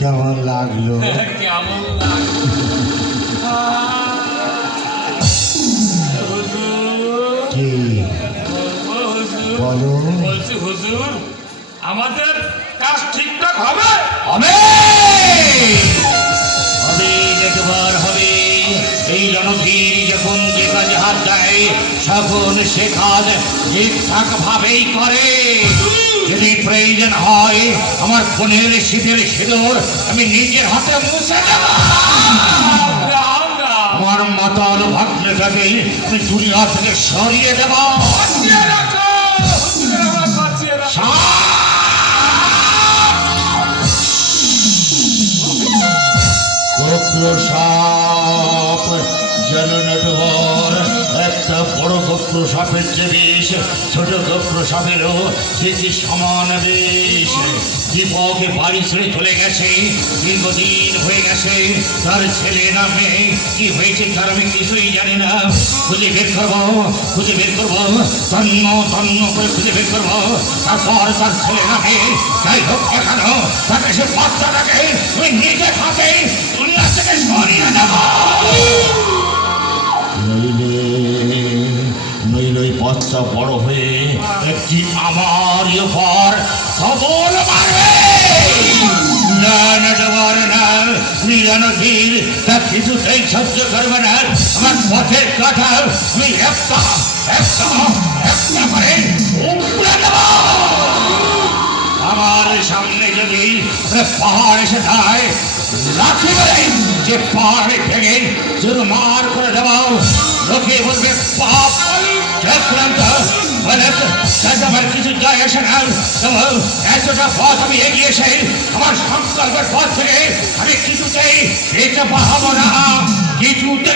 কেমন লাগলো? কি বলো? বলছি হুজুর, আমাদের কাজ ঠিকঠাক হবে? হবে, একবার হবে। এই রণধীর যখন যে কাজে হাত দেয় তখন সে কাজ ঠিকঠাক ভাবেই করে। যদি প্রয়োজন হয় আমার ফোনের শীতের সিঁদুর আমি নিজের হাতে মুছে দেব। আমার মাতাল ভাগ্নেটাকে আমি দুনিয়া থেকে সরিয়ে দেব। সাপ যেন একটা বড় প্রসাবের যে বিষ, ছোট প্রসাবেরও সে কি সমান বেশ। দীপক বাড়ি ছেড়ে চলে গেছে, দীর্ঘদিন হয়ে গেছে, তার ছেলে না মেয়ে কি হয়েছে তার আমি কিছুই জানি না। খুঁজে বের করবো, খুঁজে বের করবো, তন্ন তন্ন করে খুঁজে বের করবো। তারপর তার ছেলে না মেয়ে যাই হোক কেন, তাকে সে বাচ্চাটাকে ওই নিজে হাতে দুনিয়া থেকে সরিয়ে দেব। নইলে ওই বাচ্চা বড় হয়ে একটি আমার উপর সবল মারবে। না না দেবার না, নীলানদীর তা কিছুতেই সহ্য করবে না। আমার পথের কাঠা আমি একটা একটা একটা করে উপড়ে দেব। আমার সামনে যদি পাহাড় এসে যায়, লাঠি বলে যে পাহাড় ভেঙে চুরমার করে দেব। লোকে বলবে পাপ চক্রান্ত, আমার কিছু যায় আসে না। এতটা পথ আমি এগিয়েছি, আমার সংকল্পের পথ থেকে আমি কিছুতেই এটা পাহাবো না। কিছুতে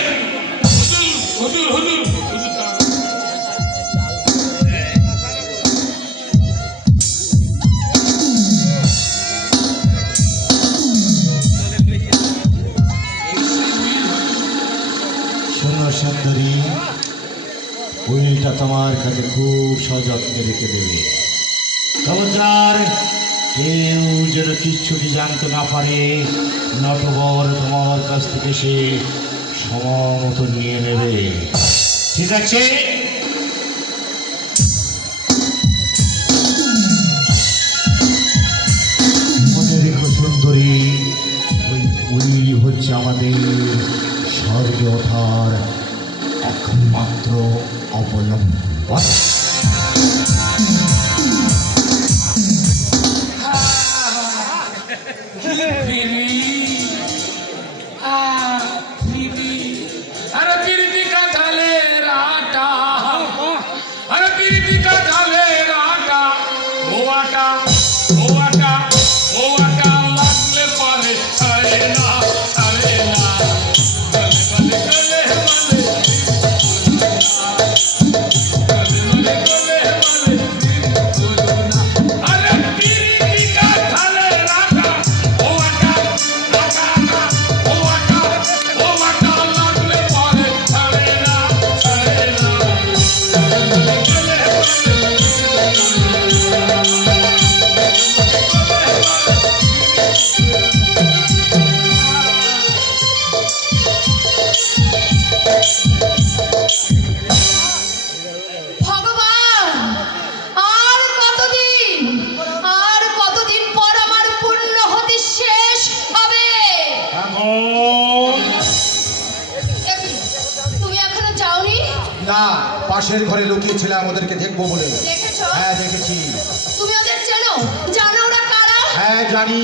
শোনো সুন্দরী, উইলটা তোমার কাছে খুব সযত্নে রেখে দেবে। খবরদার কেউ যেন কিচ্ছুটি জানতে না পারে। নটবর তোমার কাছ থেকে সে সময় মতো নিয়ে নেবে। ঠিক আছে? মনে রেখো সুন্দরী, ওই উইল হচ্ছে আমাদের স্বর্গে ওঠার একমাত্র অবলম্বন। अरे पीरिति का ढालेर आटा, अरे पीरिति का ढालेर आटा, वो आटा वो आटा वो आटा लागले पारे छाए ना छाए ना, गले गले गले गले गले गले बोलना। अरे पीरिति का ढालेर आटा, वो आटा आटा वो आटा वो आटा लागले पारे छाए ना छाए ना, गले गले ভগবান, আর কতদিন পর আমার পূর্ণ হতে শেষ হবে? তুমি এখনো যাওনি? না, পাশের ঘরে লুকিয়েছিলাম ওদেরকে দেখবো বলে। দেখেছো? হ্যাঁ দেখেছি। তুমি ওদের চেনো? জানো ওরা কারা? হ্যাঁ জানি,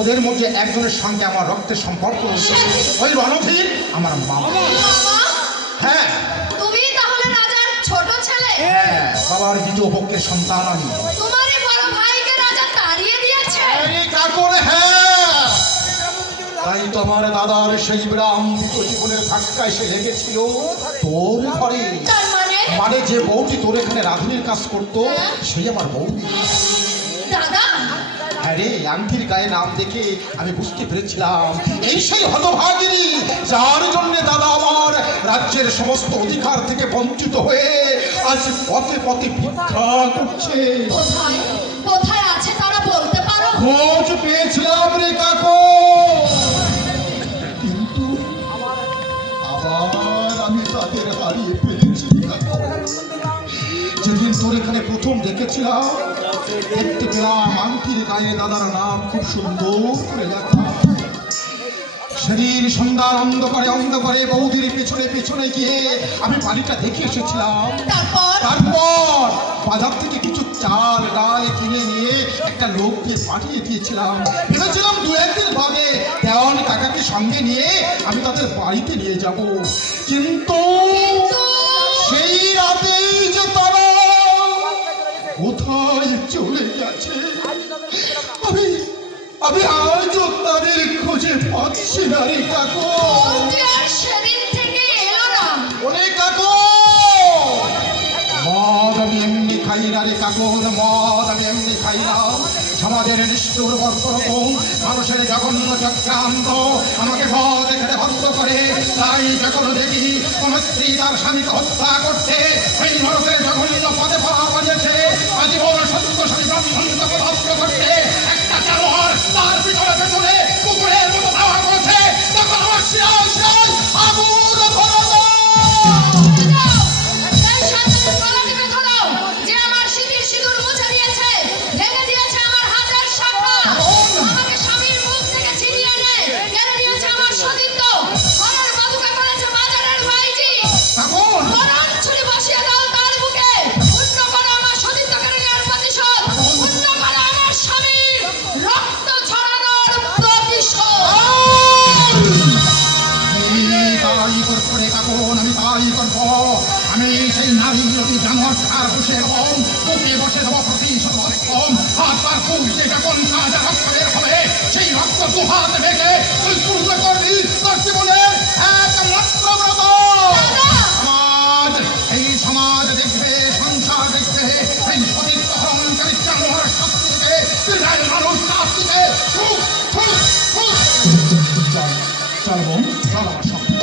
ওদের মধ্যে একজনের সঙ্গে আমার রক্তের সম্পর্ক রয়েছে। ওই রণধীর আমার মামা। মামা, হ্যাঁ তুমি তাহলে রাজার ছোট ছেলে? হ্যাঁ, বাবার দ্বিতীয় পক্ষের সন্তান আমি। তোমারই বড় ভাইকে রাজা তাড়িয়ে দিয়েছে? আরে কাকুরে, হ্যাঁ, তাই তো আমার দাদার সেই বিরাম জীবনের ধাক্কা এসে লেগেছিল তোর ঘরে। তার মানে যে বউটি তোর এখানে রাধুনির কাজ করতো, সেই আমার বউটি। দাদা, আরে আংটির গায়ে নাম দেখে আমি বুঝতে পেরেছিলাম এই সেই হতভাগিনী যার জন্য দাদা আমার রাজ্যের সমস্ত অধিকার থেকে বঞ্চিত হয়ে আজ পথে পথে ভিক্ষা করছে। কোথায় কোথায় আছে তারা বলতে পারো? খোঁজ পেয়েছিলাম রে কাকু, কিন্তু আবার আমি তাদের হারিয়ে ফেলেছি। যেদিন তোর এখানে প্রথম দেখেছিলাম, দেখতে পেলাম আংটির গায়ে দাদার নাম খুব সুন্দর করে লেখা। সেদিন সন্ধ্যার অন্ধকারে অন্ধকারে বৌদির পেছনে পেছনে গিয়ে আমি বাড়িটা দেখে এসেছিলাম। তারপর বাজার থেকে কিছু চাল ডাল কিনে নিয়ে একটা লোককে পাঠিয়ে দিয়েছিলাম। ভেবেছিলাম দু একদিন বাদে দেওয়ান কাকাকে সঙ্গে নিয়ে আমি তাদের বাড়িতে নিয়ে যাব, কিন্তু সেই রাতেই যে তারা কোথায় চলে গেছে আমি আজও তাদের খোঁজে পাচ্ছি না রে কাকু। সেদিন থেকে এলো না। ওরে কাকু, না রে কাকুন, মদ আমি এমনি খাই না। সমাজের নিষ্ঠুর বর্বরকম মানুষের জঘন্য চক্রান্ত আমাকে মদ খেতে বাধ্য করে। তাই যখন দেখি কোন স্ত্রী তার স্বামীকে হত্যা করছে, সেই মানুষের জঘন্য পদে পড়া পড়িয়েছে আজীবন সত্যশালী ব্রাহ্মণকে পদার্থ করতে একটা জানোয়ার তার পিছনে পেছনে কুকুরের মতো ধাওয়া করেছে, তখন আমার শিরায় শিরায় আগুন ধরে যায়। এই সন্তানের গলা টিপে ধরো, যে আমার স্মৃতির সিঁদুর মুছে দিয়েছে, ভেঙে দিয়েছে আমার হাতের শাখা, আমাকে স্বামীর মুখ থেকে ছিনিয়ে এনে কেড়ে নিয়েছে আমার সতীত্ব, ঘরের বাবুকে করেছে বাজারের বাইজি। কাকুন, মরণ ছুরি বসিয়ে দাও তার বুকে, পূর্ণ করো আমার সতীত্ব কেড়ে নেওয়ার প্রতিশোধ, পূর্ণ করো আমার স্বামীর রক্ত ঝরানোর প্রতিশোধ। আমি তাই করবো রে কাকুন, আমি তাই করবো। আমি সেই নারী যদি জানোয়ার বসে কম বুকে বসে দেবো প্রতিশোধ কম। হাত পার ফুটে যখন তাজা রক্ত বের হবে, সেই রক্ত দু হাত ভেঙে তুই পূর্ণ করবি তোর জীবনের একমাত্র ব্রত। সমাজ, এই সমাজ দেখবে, সংসার দেখবে, এই সতীর্থ হরণকারী জানোয়ার শক্তি থেকে বিদায় মানুষ শাস্তিতে চল চল বোন, চল আমার সঙ্গে।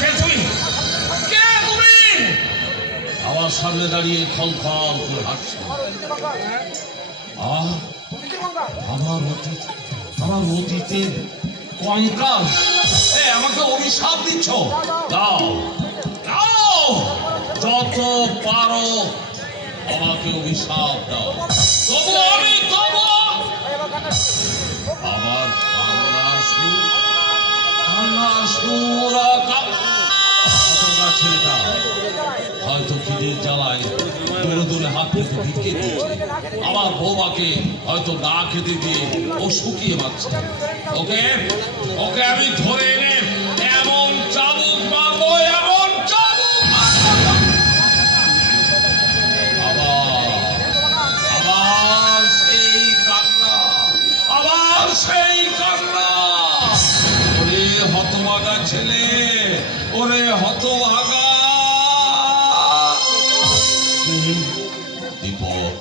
কে তুমি? কে তুমি? আমার সামনে দাঁড়িয়ে খল খল করে হাসছো। আমার অতীতের কঙ্কাল আমাকে অভিশাপ দিচ্ছ? দাও দাও, যত পারো আমাকে অভিশাপ দাও, তবু আমি আমার কান্নার সুর ছেলেটা হয়তো খিদের জ্বালায় দূরে দূরে হাত পেতে ভিক্ষে দিচ্ছে, আমার বৌমাকে হয়তো না খেতে দিয়ে ও শুকিয়ে পাচ্ছে। ওকে ওকে আমি ধরে এনে এমন চাবুক মারবো, এমন চাবুক মারবো। আবার সেই কান্না, আবার সেই কান্না। ওরে হতভাগা ছেলে, ওরে হতভাগা। দীপক,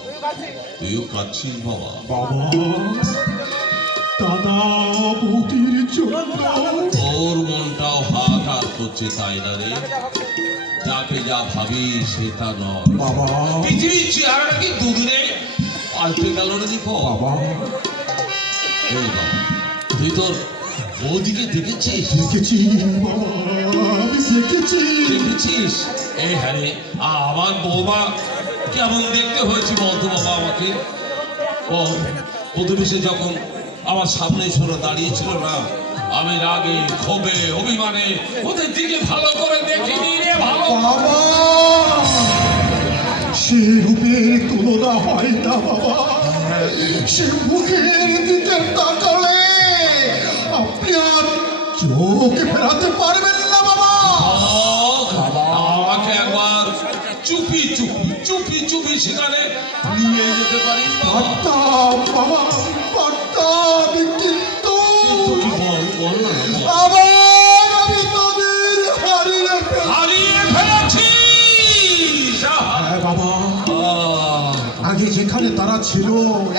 তুইও কাঁদছিস বাবা? বাবা, দাদা বৌদির জন্য তোর মনটাও হাহাকার করছে, তাই না রে? যাকে যা ভাবি সে তা নয় বাবা। পৃথিবীর চেহারাটা কি দুদিনে পাল্টে গেল রে দীপক? বাবা, এই বাবা, তুই তোর বৌদিকে দেখেছিস? দেখেছি বাবা, আমি দেখেছি। দেখেছিস? এই হ্যাঁ রে, আমার বৌমা কেমন দেখতে হয়েছে বলতো বাবা আমাকে? ও প্রতিবেশে যখন আমার সামনে সরে দাঁড়িয়েছিল না, আমি রাগে ক্ষোভে অভিমানে ওদের দিকে ভালো করে দেখিনি রে। ভালো বাবা, সে রূপের তুলনা হয় না বাবা। সে মুখের দিকে তাকালে আপনি আর চোখ ফেরাতে পারবেন না বাবা। আমাকে একবার চুপি চুপি চুপি চুপি সেখানে নিয়ে যেতে পারিস বাবা? পারতাম বাবা, পারতাম, কিন্তু তুই বল বল না বল। আবার আমি তাদের হারিয়ে ফেললাম। হারিয়ে ফেলেছিস? হ্যাঁ বাবা, আগে যেখানে তারা ছিল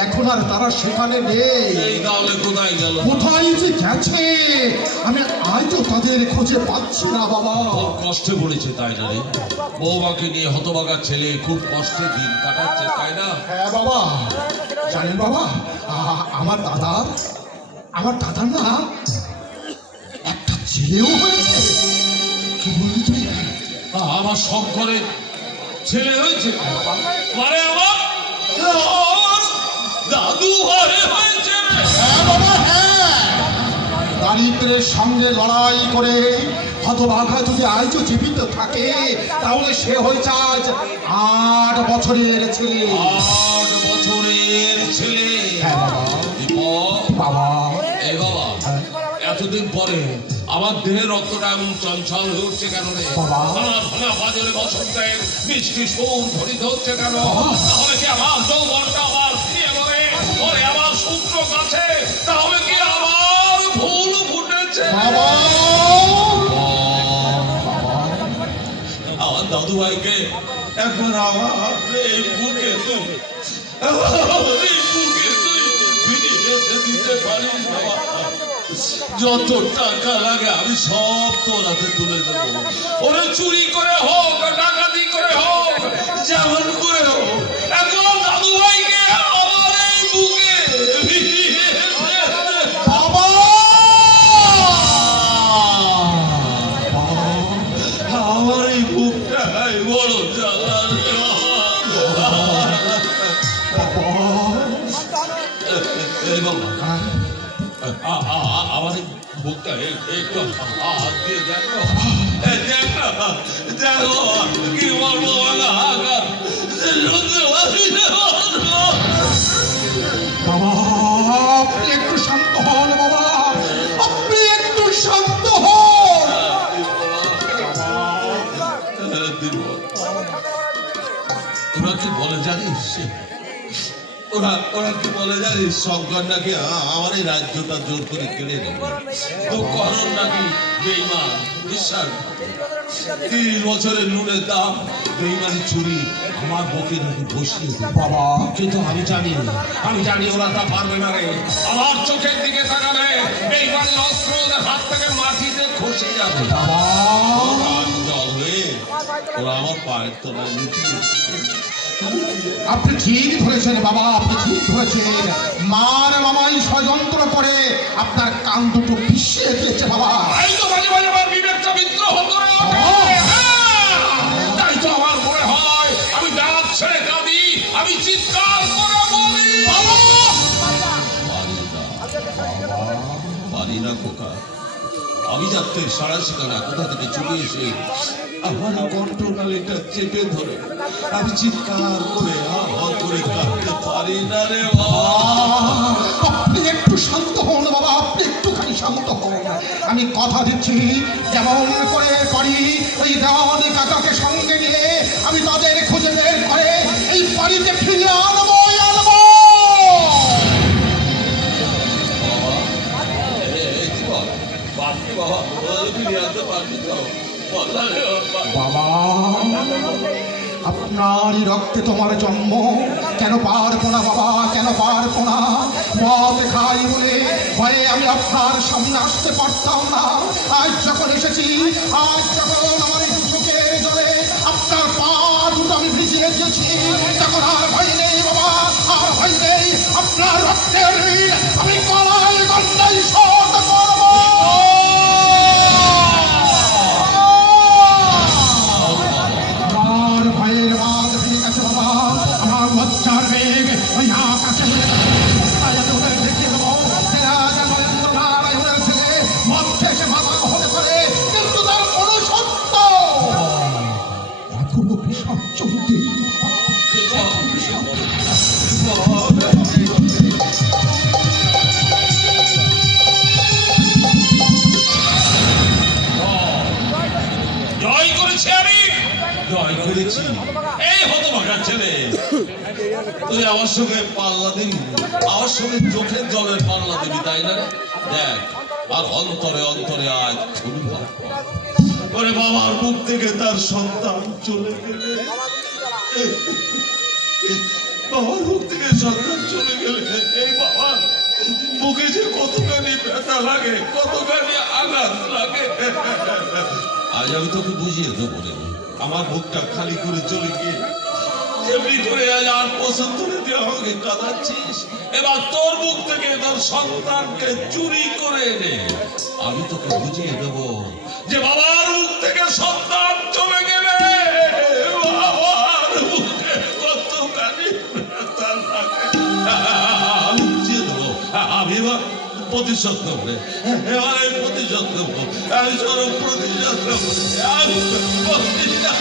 এখন আর তারা সেখানে নেই। এই তাহলে কোথায় গেল? কোথায় যে গেছে আমি আজও তাদের খুঁজে পাচ্ছি না বাবা। খুব কষ্টে পড়েছে তাই না রে? বৌমাকে নিয়ে হতভাগা ছেলে খুব কষ্টে দিন কাটাচ্ছে তাই না? হ্যাঁ বাবা, জানেন বাবা, আমার দাদার না একটা ছেলেও হয়েছে। কি বললি তুই? আমার শঙ্করের ছেলে হয়েছে, মানে আমার দাদু হয়েছে রে। হ্যাঁ বাবা, হ্যাঁ। দারিদ্রের সঙ্গে লড়াই করে হতভাগা যদি আজও জীবিত থাকে তাহলে সে হয়েছে আজ 8 বছরের ছেলে। 8 বছরের ছেলে। হ্যাঁ বাবা। দীপক বাবা, এই বাবা, এতদিন পরে আমার দেহের রক্তটা এমন চঞ্চল হয়ে উঠছে কেন রে? বাবা। আমার ভাঙা বাজারে বসন্তের মিষ্টি সুর ধ্বনিত হচ্ছে কেন? তাহলে কি আমার যৌবনটা আবার ফিরে দাদুভাইকে একবার আমার এই বুকে তুই ফিরিয়ে দিতে পারিস বাবা। যত টাকা লাগে আমি সব তোর হাতে তুলে দেবো। ওরা চুরি করে হোক, ডাকাতি করে হোক, যেমন করে হোক, এখন দাদুভাইকে আমার এই বুকে ফিরিয়ে দে। বাবা! আমার এই বুকটাই বড় জ্বালা রে বাবা। এই বাবা, আমার এই বুকটা একটু হাত দিয়ে দেখো, দেখো কি বলবো বাবা, আপনি একটু শান্ত হন বাবা, আপনি একটু শান্ত হন। ওরা কি বলে জানিস, ওরা কি বলে জানিস, শঙ্কর নাকি আমার এই রাজ্যটা জোর করে কেড়ে নেবে। তো করণ নাকি বেঈমান, বিশ্বাস 3 বছরের নুনের দাম, বেঈমানি চুরি আমার বুকে নাকি বসিয়ে দেবে। বাবা, কিন্তু আমি জানি ওরা তা পারবে না রে। আমার চোখের দিকে তাকাবে, বেঈমানি অস্ত্র ওদের হাত থেকে মাটিতে খসে যাবে। বাবা, ওরা জল হয়ে ওরা আমার পায়ের তলায় লুটিয়ে আপনি ঠিক ধরেছেন বাবা, আপনি ঠিক ধরেছেন। মার মামাই ষড়যন্ত্র করে আপনার কান দুটো পিছিয়ে দিয়েছে বাবা। তাই তো মাঝে মাঝে আমার বিবেকটা বিদ্রোহ করে ওঠে। তাই তো আমার মনে হয় আমি দাঁত ছেড়ে কাঁদি, আমি চিৎকার করে বলি পারি না খোকা। আমি যাতে সারা শিকারা কোথা থেকে চলে এসে আমার কণ্ঠনালীটা চেপে ধরে আমি চিৎকার করে হা করে কাঁদতে পারি না রে বাবা। আপনি একটু শান্ত হন বাবা, আপনি একটুখানি শান্ত হন। আমি কথা দিচ্ছি, যেমন করে পারি ওই দেওয়ান কাকাকে সঙ্গে নিয়ে আমি তাদের খুঁজে বের করে এই বাড়িতে ফিরিয়ে আনবো। বাবা, আপনারই রক্তে তোমার জন্ম, কেন পারবো না বাবা, কেন পারবো না? মদ খাই বলে ভয়ে আমি আপনার সামনে আসতে পারতাম না। আজ যখন এসেছি, আজ যখন আমার এই চোখের জলে আপনার পা দুটো আমি ভিজিয়ে দিয়েছি, তখন আর ভয় নেই বাবা, আর ভয় নেই। আপনার রক্তের ঋণ আমি গলায় গন্ডাই শোধ করবো। আমার ভয়ের বাদ ভেঙে গেছে বাবা, আমার লজ্জার বেগ ওই আকাশে ওদের দেখিয়ে দেবো নারায়ণের ছেলে মদ খেয়ে মাথা হতে পারে, কিন্তু তার কোনো সত্য এখনো বিষম চলতে। জয় করেছি আমি, জয় করেছি। এই হতভাগার ছেলে, তুই আমার সঙ্গে পাল্লা দিবি, আমার সঙ্গে চোখের জলের পাল্লা দিবি, তাই না? দেখ, আর অন্তরে অন্তরে আজ অনুভব করে বাবার মুখ থেকে তার সন্তান চলে গেলে, বাবার মুখ থেকে সন্তান চলে গেলে এই বাবা মুখে যে কতখানি ব্যথা লাগে, কতখানি আঘাত লাগে। আজ আমি তোকে বুঝিয়ে দেবো রে, আমার বুকটা খালি করে চলে গিয়ে যেমনি করে আজ 8 বছর ধরে তুই আমাকে কাঁদাচ্ছিস, এবার তোর মুখ থেকে তোর সন্তানকে চুরি করে এনে আমি তোকে বুঝিয়ে দেবো যে বাবার মুখ থেকে সন্তান চলে গেলে বাবার মুখে কতখানি ব্যথা লাগে। আমি বুঝিয়ে দেবো, আমি এবার প্রতিশোধ নেবো রে, এবার আমি প্রতিশোধ নেবো, আমি সরব প্রতিশোধ নেবো, আমি প্রতিশোধ